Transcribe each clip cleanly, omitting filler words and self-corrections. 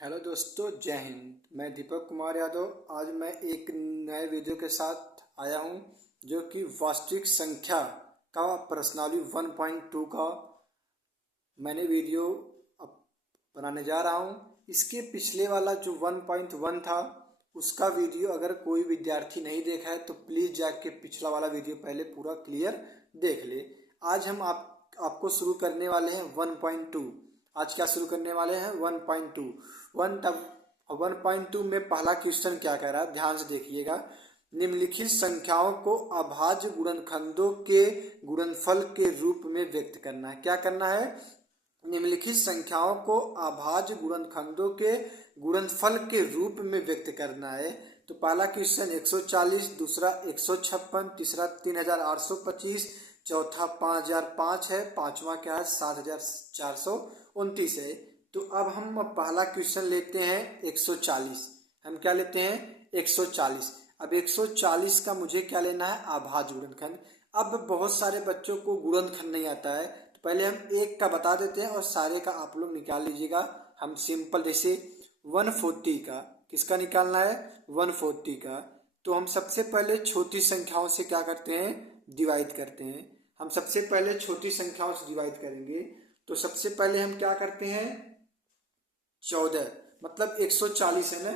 Hello दोस्तों, जय हिंद। मैं दीपक कुमार यादव आज मैं एक नए वीडियो के साथ आया हूं, जो कि वास्तविक संख्या का प्रश्नावली 1.2 का मैंने वीडियो अब बनाने जा रहा हूं। इसके पिछले वाला जो 1.1 था उसका वीडियो अगर कोई विद्यार्थी नहीं देखा है तो प्लीज़ जाके पिछला वाला वीडियो पहले पूरा क्लियर देख ले। आज हम आपको शुरू करने वाले हैं 1.2। आज क्या शुरू करने वाले हैं 1.2। 1.2 में पहला क्वेश्चन क्या कह रहा है, ध्यान से देखिएगा। निम्नलिखित संख्याओं को अभाज्य गुणनखंडों के गुणनफल के रूप में व्यक्त करना है। क्या करना है? निम्नलिखित संख्याओं को अभाज्य गुणनखंडों के गुणनफल के रूप में व्यक्त करना है। तो पहला क्वेश्चन 140, दूसरा 156, तीसरा 3825, चौथा 5005 है, पांचवा क्या है 7429 है। तो अब हम पहला क्वेश्चन लेते हैं 140। हम क्या लेते हैं 140। अब 140 का मुझे क्या लेना है, अभाज्य गुणनखंड। अब बहुत सारे बच्चों को गुणनखंड नहीं आता है, तो पहले हम एक का बता देते हैं और सारे का आप लोग निकाल लीजिएगा। हम सिंपल जैसे 140 का किसका निकालना है, 140 का। तो हम सबसे पहले छोटी संख्याओं से क्या करते हैं, डिवाइड करते हैं। हम सबसे पहले छोटी संख्याओं से डिवाइड करेंगे। तो सबसे पहले हम क्या करते हैं 14, मतलब 140 है ना,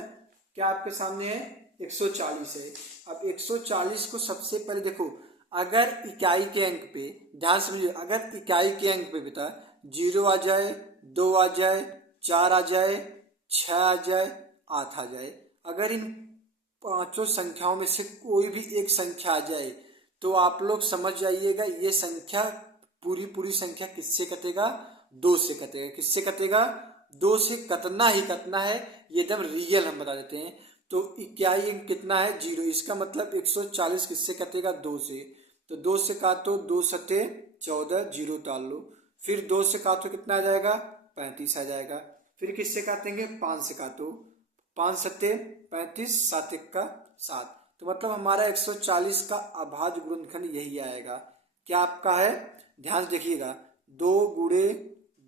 क्या आपके सामने है 140 है। अब 140 को सबसे पहले देखो, अगर इकाई के अंक पे ध्यान समझिए, अगर इकाई के अंक पे बेटा 0 आ जाए, 2 आ जाए, 4 आ जाए, 6 आ जाए, 8 आ जाए, अगर इन पांचों संख्याओं में से कोई भी एक संख्या आ जाए तो आप लोग समझ जाइएगा ये संख्या पूरी संख्या किससे कटेगा, 2 से कटेगा। किससे कटेगा, 2 से कटना ही कटना है, ये एकदम रियल हम बता देते हैं। तो इकाई अंक कितना है 0, इसका मतलब 140 किससे कटेगा, 2 से। तो 2 से काटो, 2 सटे 14, 0 डाल लो। फिर 2 से काटो कितना आ जाएगा, 35 आ जाएगा। फिर किससे काटेंगे, 5 से काटो, 5 सटे 35, 7 का 7। तो मतलब हमारा 140 का अभाज्य गुणनखंड यही आएगा। क्या आपका है, ध्यान से देखिएगा, 2 गुणे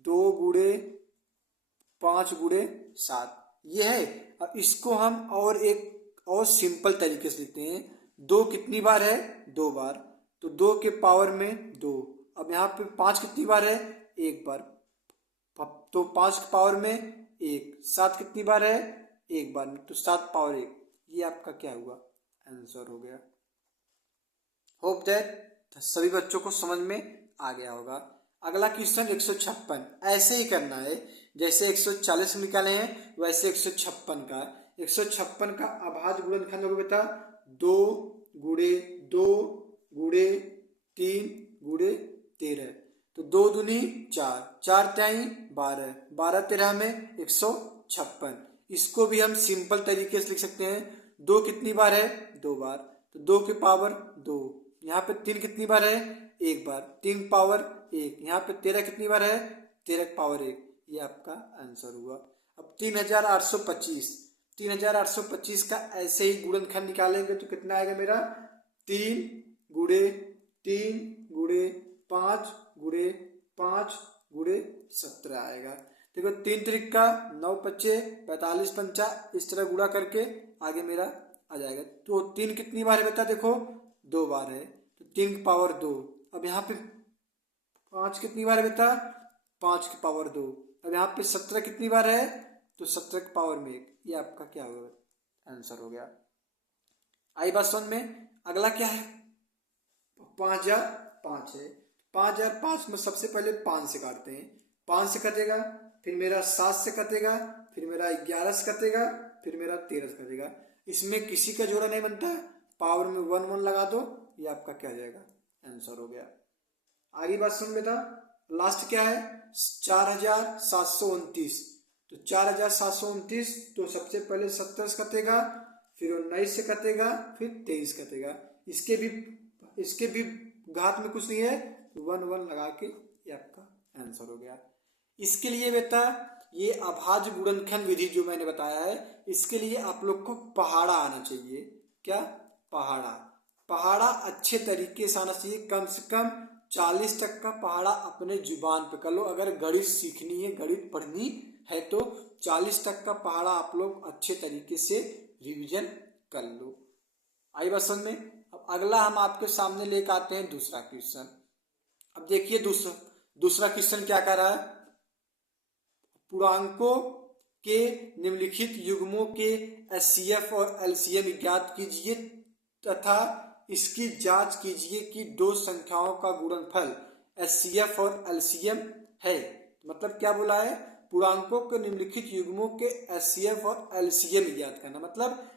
2 गुणे 5 गुणे 7 ये है। अब इसको हम और एक और सिंपल तरीके से लिखते हैं। 2 कितनी बार है, 2 बार, तो 2 के पावर में 2। अब यहाँ पे 5 कितनी बार है, 1 बार, तो 5 के पावर में 1। 7 कितनी बार है, 1 बार में, तो 7 पावर 1। ये आपका क्या हुआ, आंसर हो गया। होप दैट सभी बच्चों को समझ में आ गया होगा। अगला क्वेश्चन 156, ऐसे ही करना है जैसे 140 निकाले हैं वैसे 156 का। 156 का अभाज्य गुणनखंड होगा बेटा 2 गुणे 2 गुणे 3 गुणे 13। तो 2 दूनी 4, 4 त्याई 12, 12 13 में 156। इसको भी हम सिंपल तरीके से लिख सकते हैं। 2 कितनी बार है, 2 बार, तो 2 के पावर 2। यहाँ पे 3 कितनी बार है, 1 बार, 3 पावर 1। यहाँ पे 13 कितनी बार है, 13 पावर 1। ये आपका आंसर हुआ। अब 3825, 3825 का ऐसे ही गुणनखंड निकालेंगे तो कितना आएगा मेरा, 3 गुणे 3 गुणे 5 गुणे 5 गुणे 17 आएगा। देखो 3 त्रिक का 9 पच्चे 45 पंचा, इस तरह गुणा करके आगे मेरा आ जाएगा। तो 3 कितनी बार है बता, देखो 2 बार है, तो 3 पावर 2। अब यहाँ पे 5 कितनी बार है बेटा, 5 की पावर 2। अब यहाँ पे 17 कितनी बार है, तो 17 की पावर में 1। ये आपका क्या होगा, आंसर हो गया। आई बात समझ में। अगला क्या है, 5005 है। 5005 में सबसे पहले 5 से काटते हैं। 5 से कटेगा, फिर मेरा 7 से कटेगा, फिर मेरा 11 से कटेगा, फिर मेरा 13 से कटेगा। इसमें किसी का जोड़ा नहीं बनता, पावर में 1 1 लगा दो, ये आपका क्या हो जाएगा, आंसर हो गया। आगे बात सुन बेटा, लास्ट क्या है 4729। तो 4729 तो सबसे पहले 70 से कटेगा, फिर 19 से कटेगा, फिर 23 कटेगा। इसके भी घात में कुछ नहीं है, 1 1 लगा के ये आपका आंसर हो गया। इसके लिए बेटा ये अभाज्य गुणनखंड विधि जो मैंने बताया है, इसके लिए आप लोग को पहाड़ा आना चाहिए। क्या, पहाड़ा। पहाड़ा अच्छे तरीके से आना चाहिए, कम से कम 40 तक का पहाड़ा अपने जुबान पे कर लो। अगर गणित सीखनी है, गणित पढ़नी है तो 40 तक का पहाड़ा आप लोग अच्छे तरीके से रिवीजन कर लो। आई बात समझ में। अब अगला हम आपके सामने लेकर आते हैं दूसरा क्वेश्चन। अब देखिए दूसरा क्वेश्चन क्या कह रहा है, पूर्णांकों के निम्नलिखित युग्मों के एचसीएफ और एलसीएम ज्ञात कीजिए तथा इसकी जांच कीजिए कि दो संख्याओं का गुणनफल एचसीएफ और एलसीएम है। मतलब क्या बोला है, पूर्णांकों के निम्नलिखित युग्मों के एचसीएफ और एलसीएम ज्ञात करना। मतलब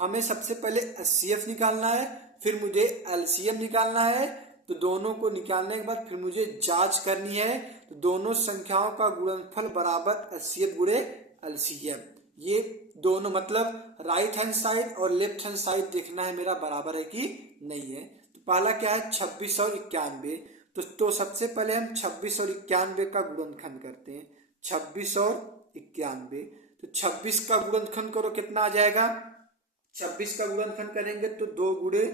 हमें सबसे पहले एचसीएफ निकालना है, फिर मुझे एलसीएम निकालना है। तो दोनों को निकालने के बाद फिर मुझे जांच करनी है, तो दोनों संख्याओं का गुणनफल बराबर एचसीएफ गुणे एलसीएम। ये दोनों मतलब राइट हैंड साइड और लेफ्ट हैंड साइड देखना है मेरा बराबर है कि नहीं है। तो पहला क्या है 26 और 91। तो सबसे पहले हम 26 और 91 का गुणनखंड करते हैं। 26 और 91, तो 26 का गुणनखंड करो कितना आ जाएगा, 26 का गुणनखंड करेंगे तो 2 गुणे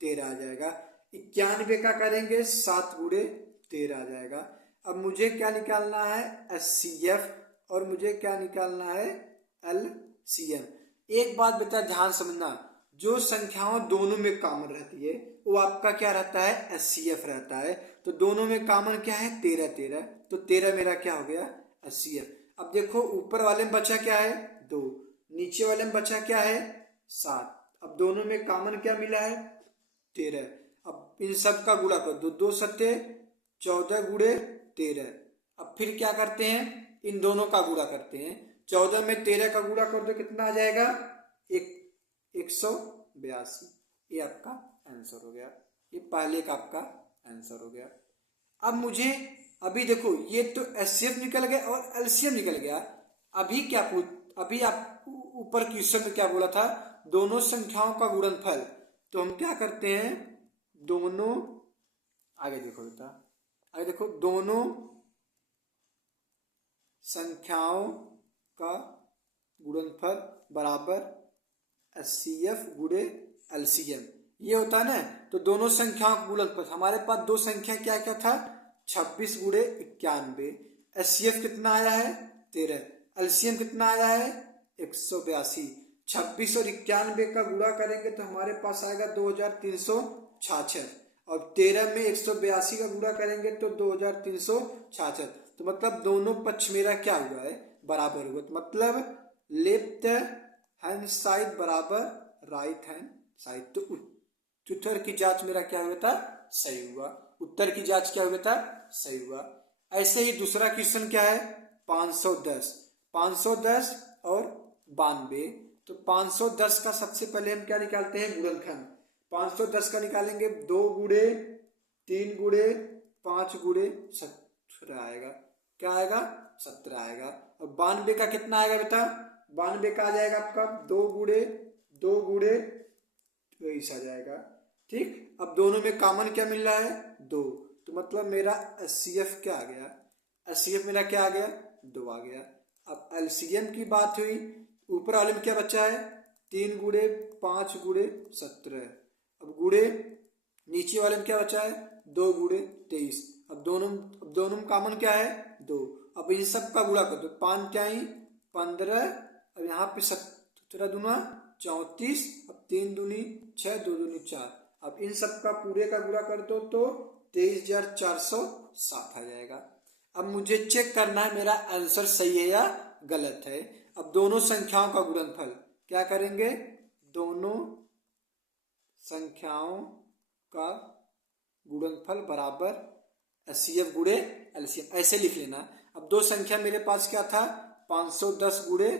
13 आ जाएगा। 91 का करेंगे 7 गुणे 13 आ जाएगा। अब मुझे क्या निकालना है एचसीएफ और मुझे क्या निकालना है एलसीएम। एक बात बेटा ध्यान समझना, जो संख्याओं दोनों में कॉमन रहती है वो आपका क्या रहता है एचसीएफ रहता है। तो दोनों में कॉमन क्या है 13 13, तो 13 मेरा क्या हो गया एचसीएफ। अब देखो ऊपर वाले में बचा क्या है 2, नीचे वाले में बचा क्या है 7। अब दोनों में कॉमन क्या मिला है 13। अब इन सब का गुणा कर दो, 2 सत्ते 14 गुणे 13। अब फिर क्या करते हैं इन दोनों का गुणा करते हैं। 14 में 13 का गुणा कर दो कितना आ जाएगा 182। ये आपका आंसर हो गया, ये पहले का आपका आंसर हो गया। अब मुझे अभी देखो ये तो एचसीएफ निकल गया और एलसीएम निकल गया। अभी आप ऊपर क्वेश्चन में क्या बोला था, दोनों संख्याओं का गुणनफल। तो हम क्या करते हैं दोनों, आगे देखो बेटा, आगे देखो दोनों संख्याओं का गुणनफल बराबर एचसीएफ गुणे एलसीएम, ये होता है ना। तो दोनों संख्याओं का गुणनफल, हमारे पास दो संख्या क्या क्या था 26 गुणे 91। एचसीएफ कितना आया है 13, एलसीएम कितना आया है 182। 26 और 91 का गुणा करेंगे तो हमारे पास आएगा 2366 और 13 में 182 का गुणा करेंगे तो 2366। तो मतलब दोनों पक्ष मेरा क्या हुआ है बराबर हुआ। तो मतलब लेफ्ट हैंड साइड बराबर राइट हैंड साइड। तो उत्तर की जांच मेरा क्या हुआ था सही हुआ, उत्तर की जांच क्या हुआ था सही हुआ। ऐसे ही दूसरा क्वेश्चन क्या है 510 और 92। तो 510 का सबसे पहले हम क्या निकालते हैं गुणनखंड। 510 का निकालेंगे 2 गुणे 3 गुणे 5 गुणे 17 आएगा, क्या आएगा 17 आएगा। और 92 का कितना आएगा बेटा, 92 का आ जाएगा आपका 2 गुणे 23 आ जाएगा। ठीक, अब दोनों में कॉमन क्या मिल रहा है 2, तो मतलब मेरा एचसीएफ क्या आ गया, एचसीएफ मेरा क्या आ गया 2 आ गया। अब एलसीएम की बात हुई, ऊपर वाले में क्या बचा है 3 गुणे 5 गुणे 17। अब गुणे नीचे वाले में क्या बचा है 2 गुणे 23। अब दोनों में कॉमन क्या है 2। अब इन सब का गुणा कर दो, 5 क्या 15, अब यहाँ पे 17 दूना 34, अब 3 दूनी 6 2 दूनी 4। अब इन सब का पूरे का गुणा कर दो तो 23,407 आ जाएगा। अब मुझे चेक करना है मेरा आंसर सही है या गलत है। अब दोनों संख्याओं का गुणनफल क्या करेंगे, दोनों संख्याओं का गुणनफल बराबर एचसीएफ गुणे एलसीएम, ऐसे लिख लेना। अब दो संख्या मेरे पास क्या था 510 गुणे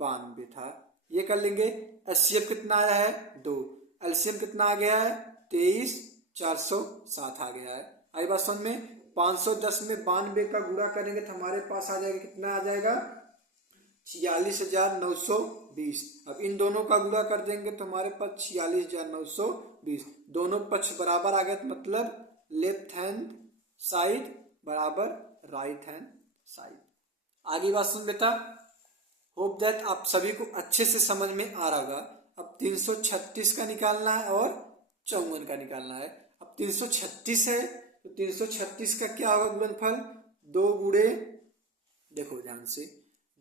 92 था, ये कर लेंगे। एचसीएफ कितना आया है 2, एलसीएम कितना आ गया है 23,407 आ गया है। आई बात समझ में। 510 में 92 का गुणा करेंगे तो हमारे पास आ जाएगा कितना आ जाएगा 46,920। अब इन दोनों का गुणा कर देंगे तो हमारे पास 46,920, दोनों पक्ष बराबर आ गए। तो मतलब लेफ्ट हैंड साइड बराबर राइट हैंड साइड। आगे बात सुन बेटा, होप दैट आप सभी को अच्छे से समझ में आ रहा होगा। अब 336 का निकालना है और 54 का निकालना है। अब 336 है तो 336 का क्या होगा गुणनफल 2 गुणे, देखो ध्यान से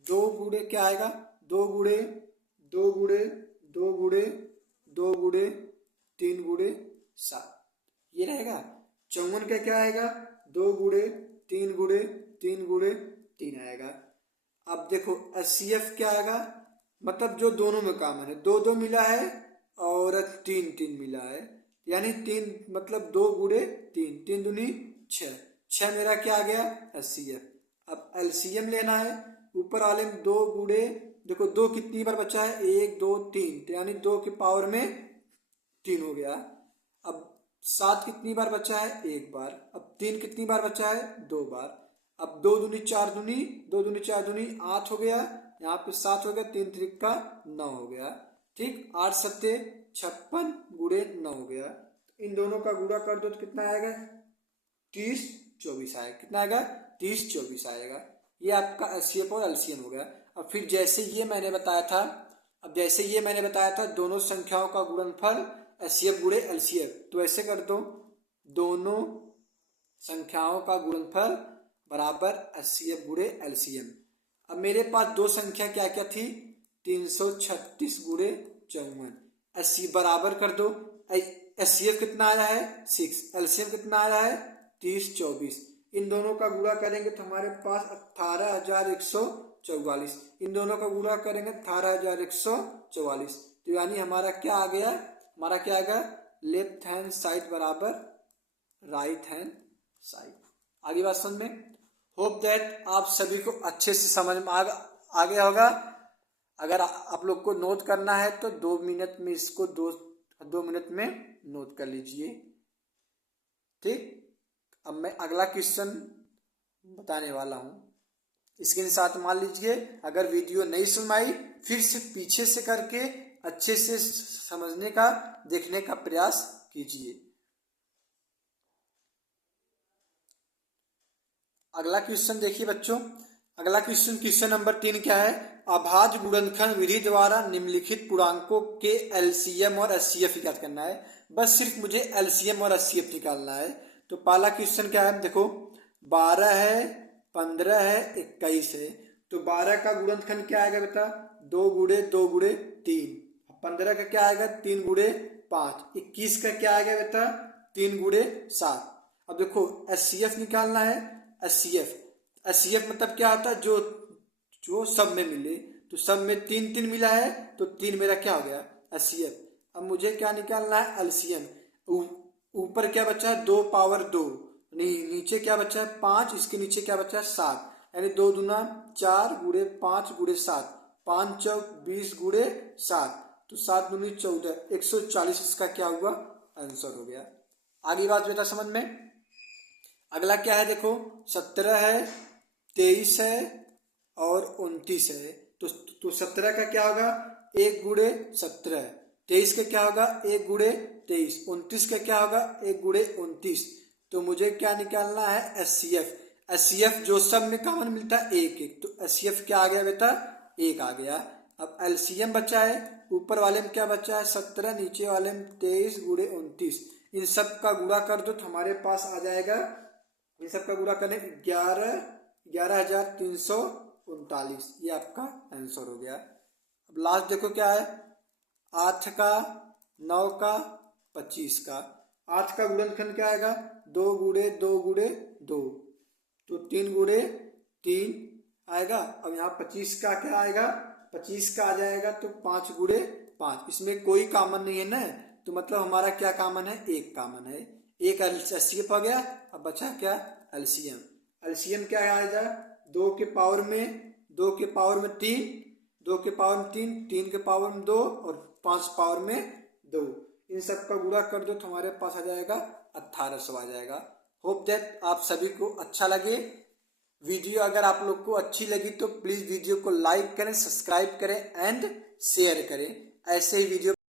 दो गुणे क्या आएगा, दो गुणे दो गुणे दो गुणे दो गुणे 3 गुणे 7, ये रहेगा। 54 का क्या आएगा, 2 गुणे 3 गुणे 3 गुणे 3 आएगा। अब देखो HCF क्या आएगा, मतलब जो दोनों में कॉमन है, 2 2 मिला है और 3 3 मिला है, यानी 3 मतलब 2 गुणे 3, 3 दूनी 6, 6 मेरा क्या आ गया HCF। अब LCM लेना है, ऊपर वाले में 2 गुणे, देखो 2 कितनी बार बचा है, 1 2 3, तो यानी 2 के पावर में 3 हो गया। अब 7 कितनी बार बचा है, 1 बार। अब 3 कितनी बार बचा है, 2 बार। अब 2 दूनी 4 दूनी 2 दूनी 4 दूनी 8 हो गया, यहाँ पे 7 हो गया, 3 3 का 9 हो गया। ठीक, 8 सत्ते 56 गुणे 9 हो गया। इन दोनों का गुणा कर दो तो कितना आएगा, 30 24 आएगा। कितना आएगा, 30 24 आएगा। ये आपका HCF और LCM हो गया। अब फिर जैसे ये मैंने बताया था, दोनों संख्याओं का गुणनफल HCF गुणे LCM, तो ऐसे कर दो, दोनों संख्याओं का गुणनफल बराबर HCF गुणे LCM। अब मेरे पास दो संख्या क्या क्या थी, 336 गुणे 54, 80 बराबर कर दो। HCF कितना आया है 6, LCM कितना आया है 30 24, इन दोनों का गुणा करेंगे तो हमारे पास 18,144, इन दोनों का गुणा करेंगे 18,144, तो यानी हमारा क्या आ गया, लेफ्ट हैंड साइड बराबर राइट हैंड साइड। आगे बात समझ में। होप दैट आप सभी को अच्छे से समझ में आ गया होगा। अगर आप लोग को नोट करना है तो 2 मिनट में इसको 2 मिनट में नोट कर लीजिए। ठीक, अब मैं अगला क्वेश्चन बताने वाला हूँ, इसके साथ मान लीजिए। अगर वीडियो नहीं सुनाई, फिर से पीछे से करके अच्छे से समझने का, देखने का प्रयास कीजिए। अगला क्वेश्चन देखिए बच्चों, अगला क्वेश्चन नंबर 3 क्या है, अभाज्य गुणनखंड विधि द्वारा निम्नलिखित पूर्णांकों के LCM और HCF ज्ञात करना है। बस सिर्फ मुझे LCM और HCF निकालना है। तो पहला क्वेश्चन क्या है, देखो 12 है, 15 है, 21 है, तो 12 का गुणनखंड क्या आएगा बेटा, 2 गुणे 2 गुणे 3। 15 का क्या आएगा, 3 गुणे 5। 21 का क्या आएगा बेटा, 3 गुणे 7। अब देखो HCF निकालना है। HCF मतलब क्या होता है, जो सब में मिले, तो सब में 3 3 मिला है, तो 3 मेरा क्या हो गया HCF। अब मुझे क्या निकालना है LCM। ऊपर क्या बचा है, 2 पावर 2, नीचे क्या बचा है 5, इसके नीचे क्या बचा है 7, यानी 2 दूना 4 गुणे 5 गुणे 7, 5 चौक 20 गुणे 7, तो 7 दूनी 14, 140 इसका क्या हुआ आंसर हो गया। आगे बात बेटा समझ में। अगला क्या है, देखो 17 है, 23 है और 29 है, तो 17 का क्या होगा 1 गुणे 17, 23 का क्या होगा 1 गुणे 23, 29 का क्या होगा 1 गुणे 29। तो मुझे क्या निकालना है HCF जो सब में कॉमन मिलता है 1 1, तो HCF क्या आ गया बेटा 1 आ गया। अब LCM बचा है, ऊपर वाले में क्या बचा है 17, नीचे वाले में 23 गुणे 29, इन सब का गुणा कर दो तो हमारे पास आ जाएगा, इन सब का गुणा करने 11,339, ये आपका आंसर हो गया। अब लास्ट देखो क्या है, 8 का 9 का 25 का, 8 का गुणनखंड क्या आएगा 2 गुणे 2 गुणे 2, तो 3 गुणे 3 आएगा। अब यहाँ 25 का क्या आएगा, 25 का आ जाएगा तो 5 गुणे 5, इसमें कोई कॉमन नहीं है ना, तो मतलब हमारा क्या कॉमन है, 1 कॉमन है। एक HCF आ गया। अब बचा क्या LCM क्या आएगा, 2 के पावर में 3, 2 के पावर में 3, 3 के पावर में 2 और 5 पावर में 2, इन सब का गुणा कर दो तो हमारे पास आ जाएगा 1800 आ जाएगा। होप दैट आप सभी को अच्छा लगे वीडियो। अगर आप लोग को अच्छी लगी तो प्लीज वीडियो को लाइक करें, सब्सक्राइब करें एंड शेयर करें। ऐसे ही वीडियो